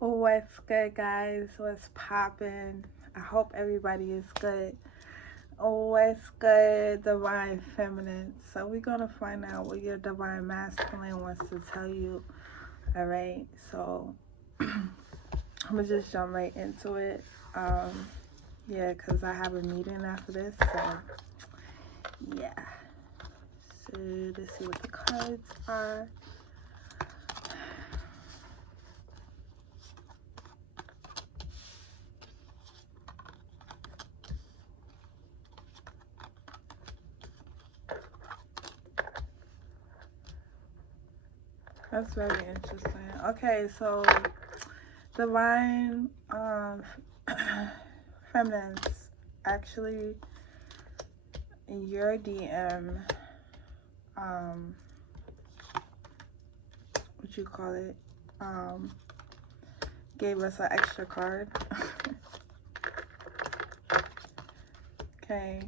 What's good, guys? What's poppin'? I hope everybody is good. What's good, divine feminine? So we're gonna find out what your divine masculine wants to tell you. All right. So I'm gonna just jump right into it. Yeah, cause I have a meeting after this. So yeah. So let's see what the cards are. That's very interesting. Okay, so divine feminines, actually your DM, um what you call it, um gave us an extra card. Okay,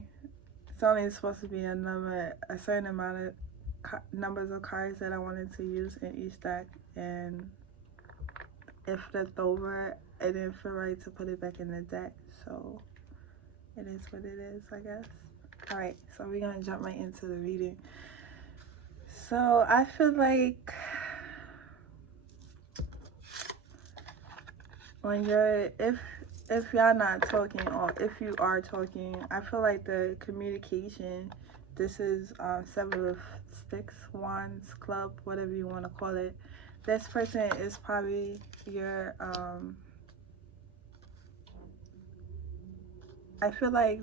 it's only supposed to be a certain amount of numbers of cards that I wanted to use in each deck, and it flipped over. I didn't feel right to put it back in the deck, so it is what it is, I guess. All right, so we're gonna jump right into the reading. So I feel like when you're, if y'all not talking, or if you are talking, I feel like the communication, this is Seven of Sticks, Wands, Club, whatever you want to call it. This person is probably your, I feel like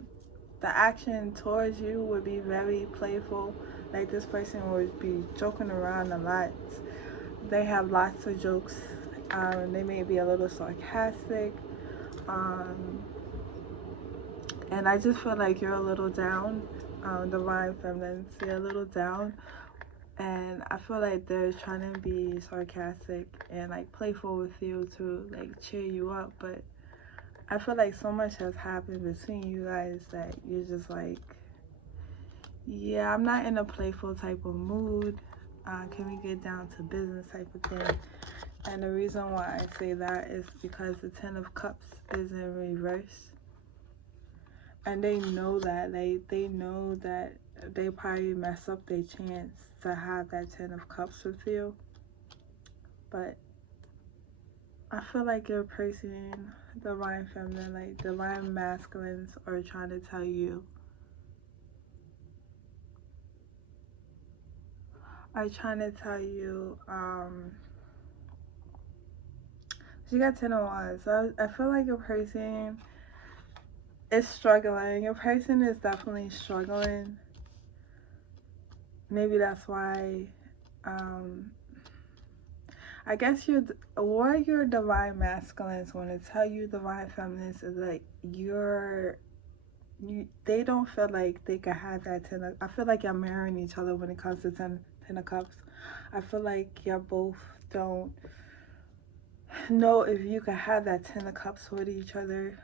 the action towards you would be very playful. Like this person would be joking around a lot. They have lots of jokes. They may be a little sarcastic. Um, and I just feel like you're a little down. Divine feminine, you're a little down. And I feel like they're trying to be sarcastic and like playful with you to like cheer you up. But I feel like so much has happened between you guys that you're just like, yeah, I'm not in a playful type of mood. Can we get down to business type of thing? And the reason why I say that is because the Ten of Cups is in reverse. And they know that. They know that they probably mess up their chance to have that Ten of Cups with you. But I feel like your person, divine feminine, like divine masculines, are trying to tell you, you got Ten of Wands. So I feel like your person is struggling. Your person is definitely struggling. Maybe that's why, I guess what your divine masculines want to tell you, divine feminines, is like they don't feel like they can have that I feel like you're mirroring each other when it comes to ten of cups. I feel like you both don't know if you can have that Ten of Cups with each other.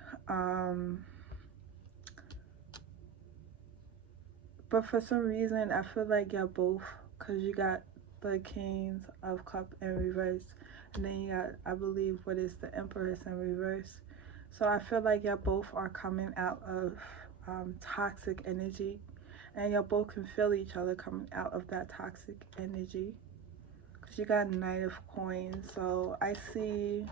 But for some reason, I feel like you're both, because you got the Kings of Cup in reverse, and then you got, I believe, what is the Empress in reverse. So I feel like you both are coming out of toxic energy, and you both can feel each other coming out of that toxic energy. Because you got Knight of Coins, so I see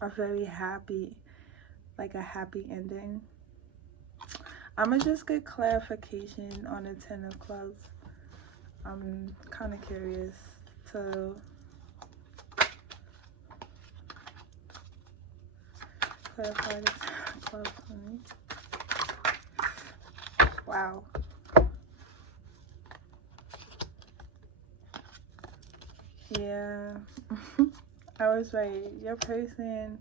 a very happy, like a happy ending. I'm gonna just get clarification on the Ten of Clubs. I'm kind of curious to clarify the Ten of Clubs for me. Wow. Yeah. I was right. Your person,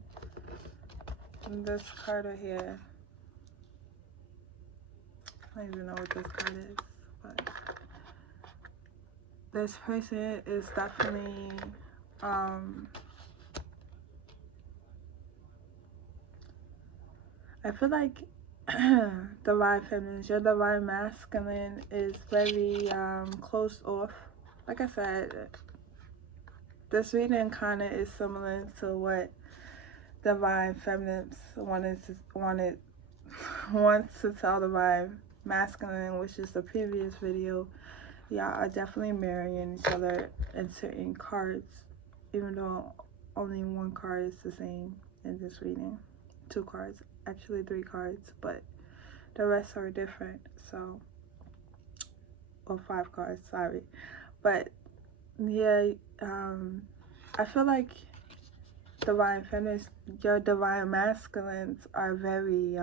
this card right here, I don't even know what this card is, but this person is definitely, I feel like divine feminine, your divine masculine is very closed off. Like I said, This reading kind of is similar to what Divine Feminines wants to tell Divine Masculine, which is the previous video. Y'all are definitely marrying each other in certain cards, even though only one card is the same in this reading. 2 cards, actually 3 cards, but the rest are different. So, or 5 cards, sorry. But yeah, I feel like Divine Feminines, your Divine Masculines are very,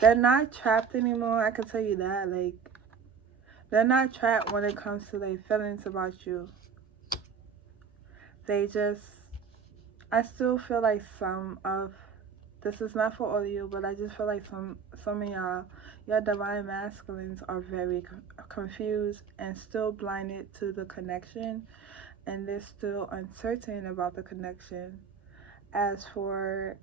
they're not trapped anymore, I can tell you that. Like, they're not trapped when it comes to their feelings about you. They just, I still feel like some of, this is not for all of you, but I just feel like some of y'all, your Divine Masculines are very confused and still blinded to the connection, and they're still uncertain about the connection. As for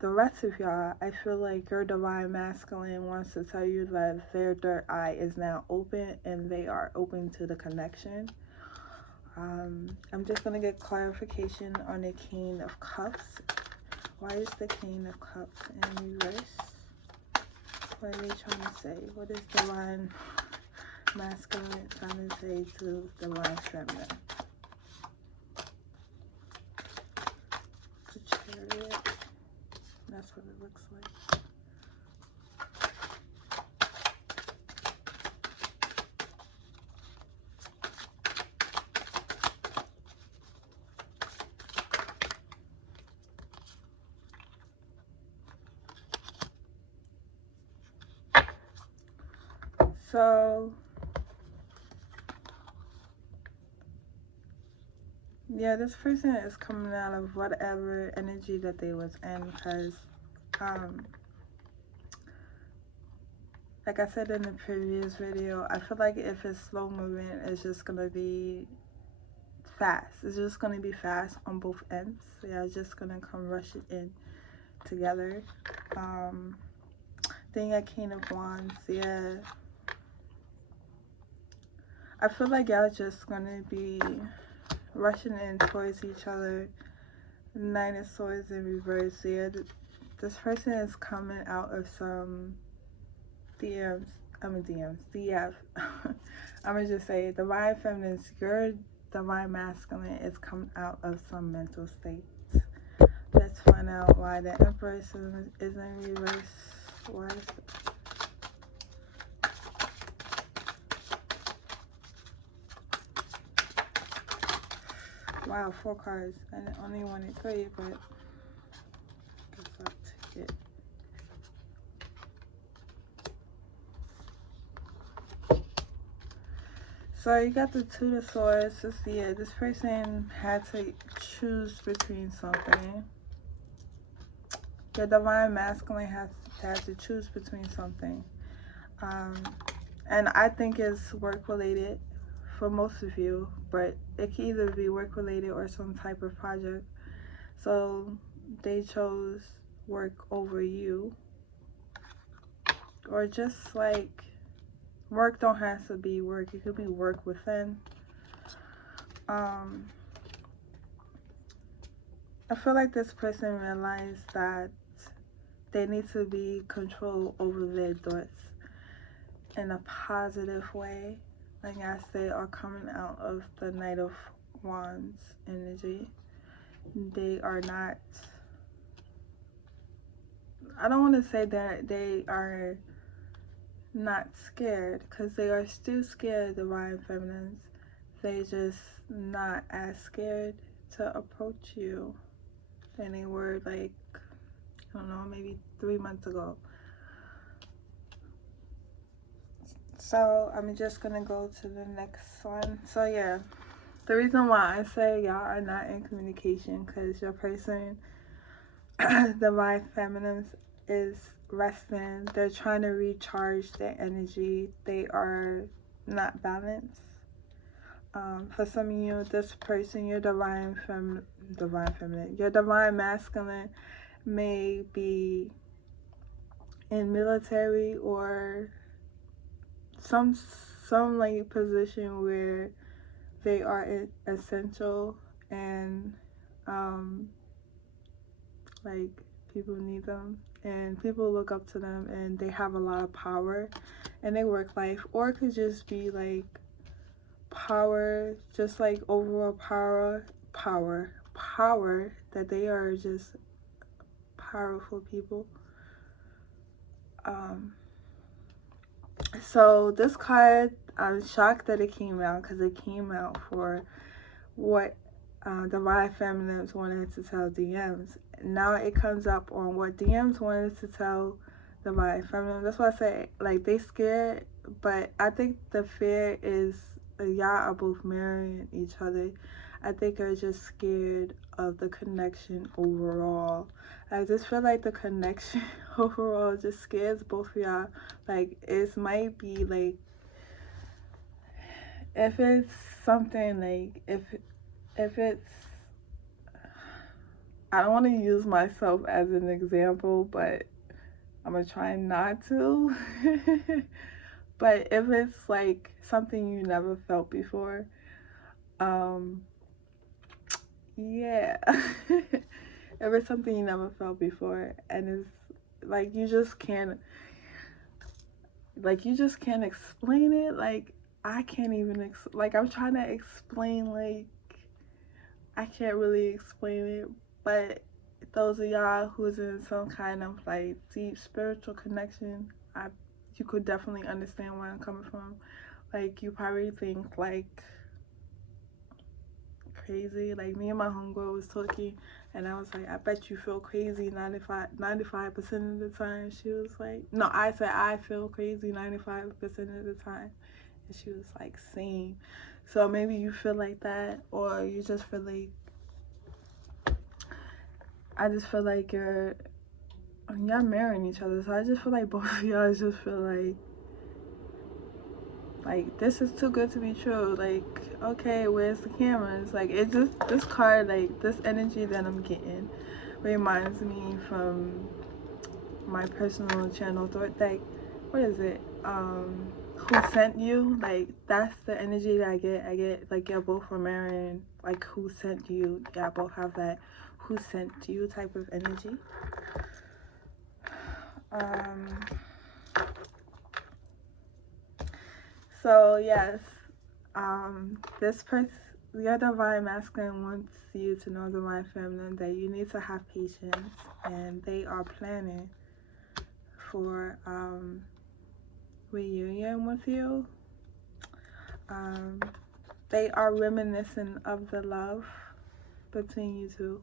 the rest of y'all, I feel like your Divine Masculine wants to tell you that their third eye is now open and they are open to the connection. I'm just going to get clarification on the King of Cups. Why is the King of Cups in reverse? What are they trying to say? What is Divine Masculine trying to say to Divine Feminine? The Chariot. That's what it looks like. So, yeah, this person is coming out of whatever energy that they was in, because, like I said in the previous video, I feel like if it's slow moving, it's just going to be fast. It's just going to be fast on both ends. So yeah, it's just going to come rushing in together. Then a King of Wands, yeah. I feel like y'all just gonna be rushing in towards each other. Nine of Swords in reverse, yeah. This person is coming out of some DF. I'm gonna just say, Divine Feminines, your Divine Masculine is coming out of some mental state. Let's find out why the Empress is in reverse. Why is wow, 4 cards. I only wanted 3, but guess I'll take it. So you got the 2 of Swords. So yeah, this person had to choose between something. Your Divine Masculine had to choose between something. And I think it's work related for most of you, but it can either be work related or some type of project. So they chose work over you, or just like, work don't have to be work, it could be work within. I feel like this person realized that they need to be control over their thoughts in a positive way. Like I said, are coming out of the Knight of Wands energy. They are not, I don't want to say that they are not scared, because they are still scared, Divine Feminines. They just not as scared to approach you than they were, like, I don't know, maybe 3 months ago. So I'm just gonna go to the next one. So yeah, the reason why I say y'all are not in communication, because your person, Divine Feminines, is resting. They're trying to recharge their energy. They are not balanced. For some of you, this person, your Divine Feminine, your Divine Masculine may be in military or some some like position where they are essential, and like people need them and people look up to them, and they have a lot of power in their work life. Or it could just be like power, just like overall power that they are just powerful people. So this card, I'm shocked that it came out, because it came out for what Divine Feminines wanted to tell DMs. Now it comes up on what DMs wanted to tell Divine Feminine. That's why I say, like, they scared, but I think the fear is y'all are both marrying each other. I think they're just scared of the connection overall. I just feel like the connection overall just scares both of y'all. Like, it might be like, if it's something like, if it's, I don't want to use myself as an example, but I'm gonna try not to. But if it's like something you never felt before, yeah. If it's something you never felt before, and it's like you just can't explain it. Like, I can't even like, I'm trying to explain, like, I can't really explain it. But those of y'all who's in some kind of like deep spiritual connection, you could definitely understand where I'm coming from. Like, you probably think like crazy. Like, me and my homegirl was talking, and I was like, I bet you feel crazy 95% of the time. She was like, no, I said I feel crazy 95% of the time. And she was like, same. So maybe you feel like that, or you just feel like, I just feel like y'all marrying each other. So I just feel like both of y'all just feel like this is too good to be true. Like, okay, where's the cameras? Like, it just, this card, like, this energy that I'm getting reminds me from my personal channel, like, what is it? Who sent you? Like, that's the energy that I get like, y'all both are marrying, like, who sent you? Y'all both have that who sent you type of energy. So yes, this person, your Divine Masculine, wants you to know, Divine Feminine, that you need to have patience, and they are planning for reunion with you. They are reminiscent of the love between you two.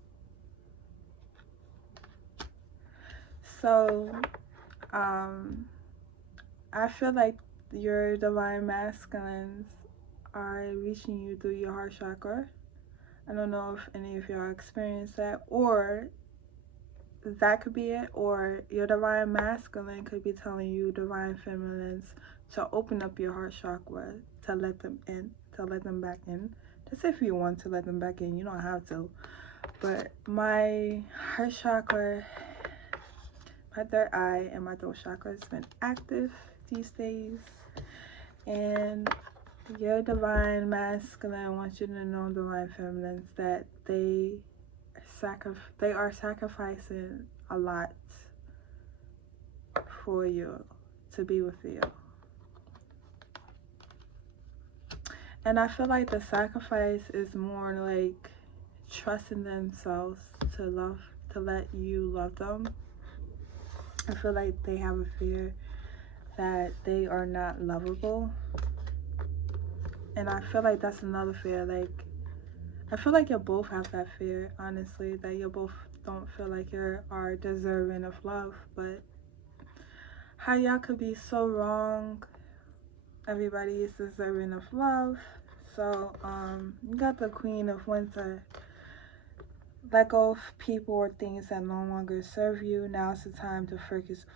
So I feel like your Divine Masculines are reaching you through your heart chakra. I don't know if any of y'all experienced that, or that could be it, or your Divine Masculine could be telling you, Divine Feminines, to open up your heart chakra, to let them in, to let them back in. Just if you want to let them back in, you don't have to. But my heart chakra, my third eye, and my throat chakra has been active these days. And your Divine Masculine wants you to know, Divine Feminines, that they are sacrificing a lot for you, to be with you. And I feel like the sacrifice is more like trusting themselves to let you love them. I feel like they have a fear that they are not lovable. And I feel like that's another fear. Like, I feel like you both have that fear, honestly, that you both don't feel like you are deserving of love. But how y'all could be so wrong. Everybody is deserving of love. So you got the Queen of Winter. Let go of people or things that no longer serve you. Now's the time to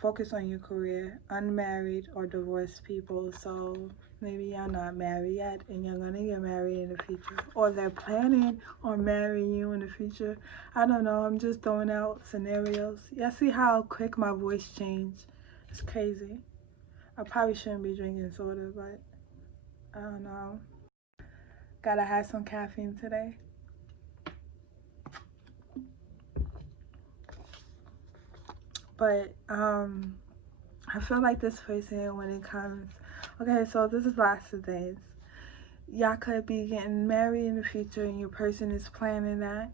focus on your career. Unmarried or divorced people. So maybe y'all not married yet, and you're gonna get married in the future, or they're planning on marrying you in the future. I don't know. I'm just throwing out scenarios. Y'all see how quick my voice changed? It's crazy. I probably shouldn't be drinking soda, but I don't know. Gotta have some caffeine today. But I feel like this person, when it comes, okay, so this is lots of things. Y'all could be getting married in the future and your person is planning that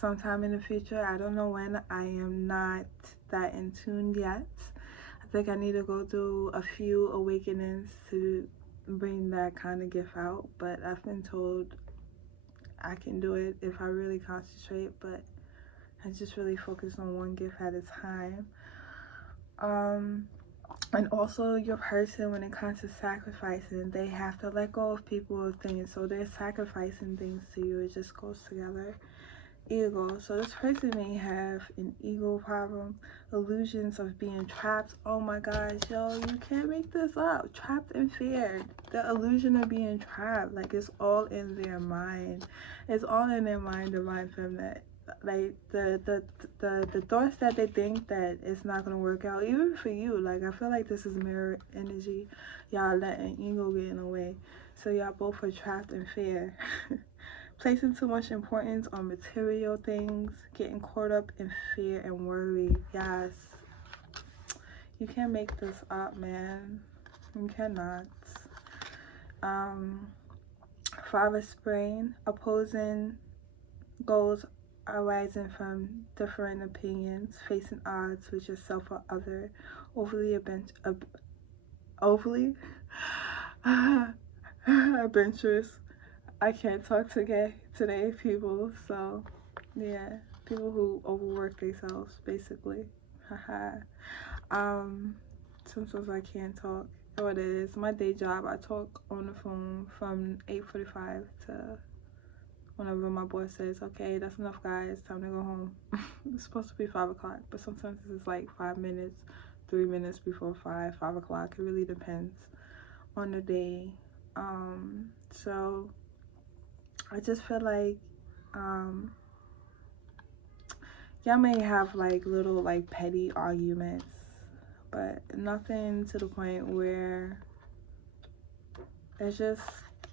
sometime in the future. I don't know when. I am not that in tune yet. I think I need to go through a few awakenings to bring that kind of gift out, but I've been told I can do it if I really concentrate, but I just really focus on one gift at a time. And also your person, when it comes to sacrificing, they have to let go of people or things, so they're sacrificing things to you. It just goes together. Ego. So this person may have an ego problem, illusions of being trapped. Oh my gosh, yo, you can't make this up. Trapped in fear. The illusion of being trapped, like, it's all in their mind. It's all in their mind, divine feminine. Like the thoughts that they think that it's not gonna work out, even for you. Like, I feel like this is mirror energy. Y'all letting ego get in the way, so y'all both are trapped in fear. Placing too much importance on material things, getting caught up in fear and worry. Yes, you can't make this up, man. You cannot. Father sprain, opposing goals arising from different opinions, facing odds with yourself or other, overly adventurous. I can't talk today, people. So, yeah, people who overwork themselves, basically. Haha. Sometimes I can't talk. What it is, my day job, I talk on the phone from 8:45 to whenever my boss says, okay, that's enough, guys, time to go home. It's supposed to be 5 o'clock, but sometimes it's like 5 minutes, 3 minutes before 5 o'clock. It really depends on the day. So I just feel like y'all may have like little like petty arguments, but nothing to the point where it's just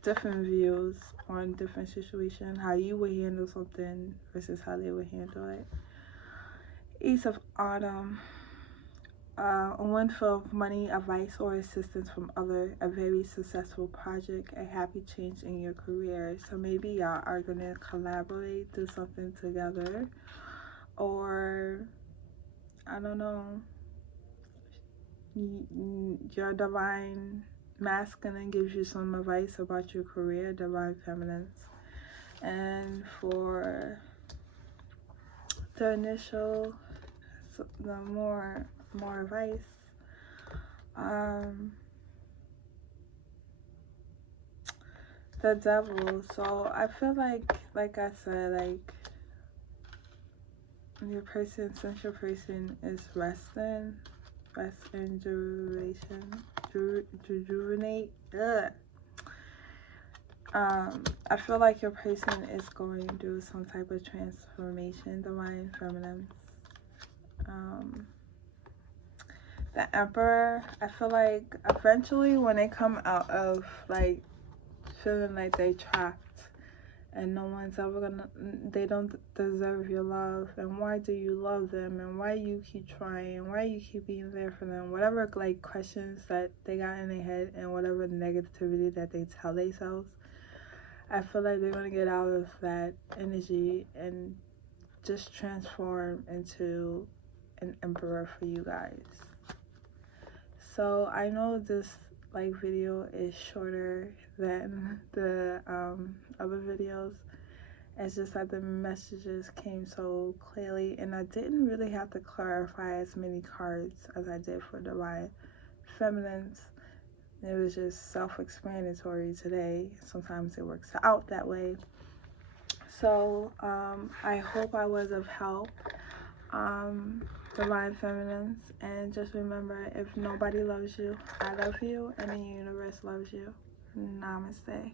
different views on different situation, how you would handle something versus how they would handle it. Ace of Autumn. A windfall of money, advice, or assistance from other, a very successful project, a happy change in your career. So maybe y'all are gonna collaborate, do something together, or I don't know, your divine masculine gives you some advice about your career, divine feminine. And for the initial, the more advice, the devil. So I feel like I said, like, your person, since your person is resting, rest and rejuvenate. I feel like your person is going through some type of transformation, divine feminine. The Emperor, I feel like eventually when they come out of like feeling like they trapped and no one's ever gonna, they don't deserve your love, and why do you love them, and why you keep trying, why you keep being there for them, whatever like questions that they got in their head and whatever negativity that they tell themselves, I feel like they're gonna get out of that energy and just transform into an emperor for you guys. So I know this like video is shorter than the other videos. It's just that the messages came so clearly, and I didn't really have to clarify as many cards as I did for divine feminines. It was just self-explanatory today. Sometimes it works out that way. So I hope I was of help, divine feminines, and just remember, if nobody loves you, I love you, and the universe loves you. Namaste.